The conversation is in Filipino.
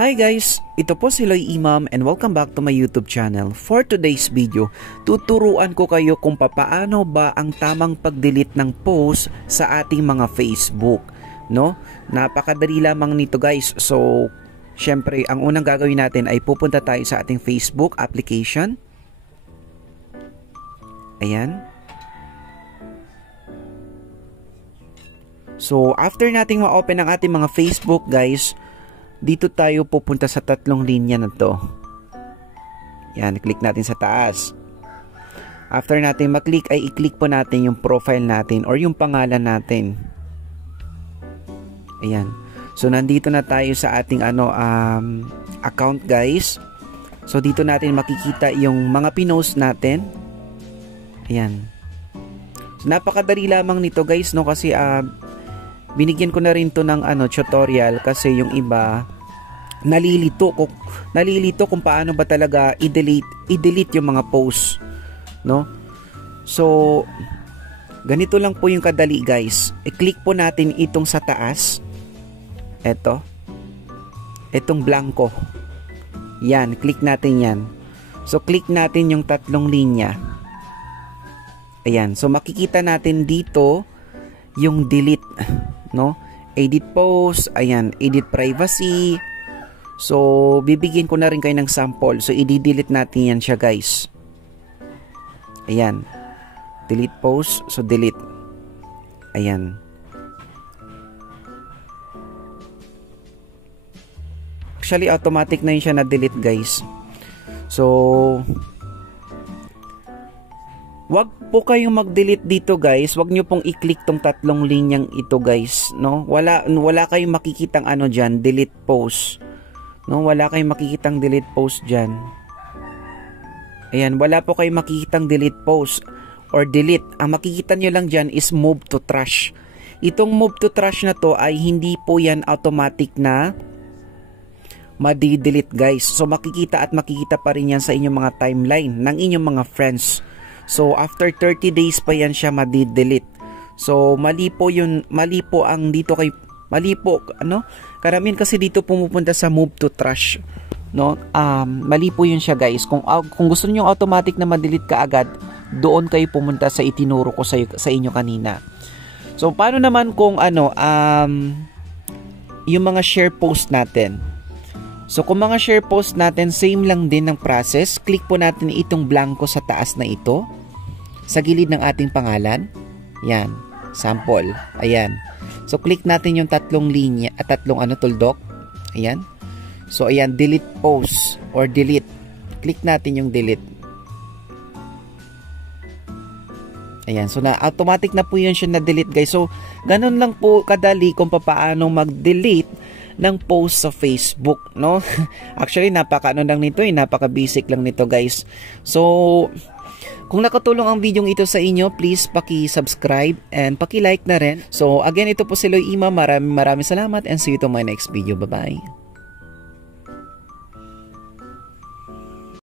Hi guys, ito po si Loy Imam and welcome back to my YouTube channel. For today's video, tuturuan ko kayo kung paano ba ang tamang pag-delete ng post sa ating mga Facebook, no? Napakadali lamang nito guys. So, syempre, ang unang gagawin natin ay pupunta tayo sa ating Facebook application. Ayan. So, after nating ma-open ang ating mga Facebook guys, dito tayo pupunta sa tatlong linya na to. Yan, click natin sa taas. After natin maklik ay i-click po natin yung profile natin or yung pangalan natin. Ayan. So nandito na tayo sa ating account guys. So dito natin makikita yung mga pinost natin. Ayan. So napakadali lamang nito guys, no, kasi binigyan ko na rin to ng tutorial kasi yung iba nalilito kung paano ba talaga i-delete yung mga posts, no? So ganito lang po yung kadali guys. I-click po natin itong sa taas. Etong blanco. Yan, click natin yan. So click natin yung tatlong linya. Ayan, so makikita natin dito yung delete, no? Edit post, ayan, edit privacy. So, bibigyan ko na rin kayo ng sample. So, i-delete natin yan siya, guys. Ayan. Delete post. So, delete. Ayan. Actually, automatic na yun siya na-delete, guys. So, wag po kayong mag-delete dito guys. Wag nyo pong i-click tong tatlong linyang ito guys, no? Wala kayong makikitang diyan, delete post. No, wala kayong makikitang delete post diyan. Ayan, wala po kayong makikitang delete post or delete. Ang makikita nyo lang diyan is move to trash. Itong move to trash na to ay hindi po yan automatic na ma-delete guys. So makikita pa rin yan sa inyong mga timeline ng inyong mga friends. So after 30 days pa yan siya ma-delete. So mali po ang dito kay karamihan kasi dito pumupunta sa move to trash, no? Mali po yun siya guys. Kung gusto niyo automatic na ma-delete kaagad, doon kayo pumunta sa itinuro ko sa inyo kanina. So paano naman kung yung mga share post natin? So kung mga share post natin, same lang din ng process. Click po natin itong blanco sa taas na ito, sa gilid ng ating pangalan. Yan, sample. Ayan. So click natin yung tatlong linya at tatlong tuldok. Ayan. So ayan, delete post or delete. Click natin yung delete. Ayan, so na automatic na po yun siya na delete guys. So ganun lang po kadali kung paano mag-delete ng post sa Facebook, no? Actually napaka-basic lang nito guys. So kung nakatulong ang video ito sa inyo, please paki-subscribe and paki-like na rin. So again, ito po si Loy Imam. Maraming salamat and see you to my next video. Bye-bye.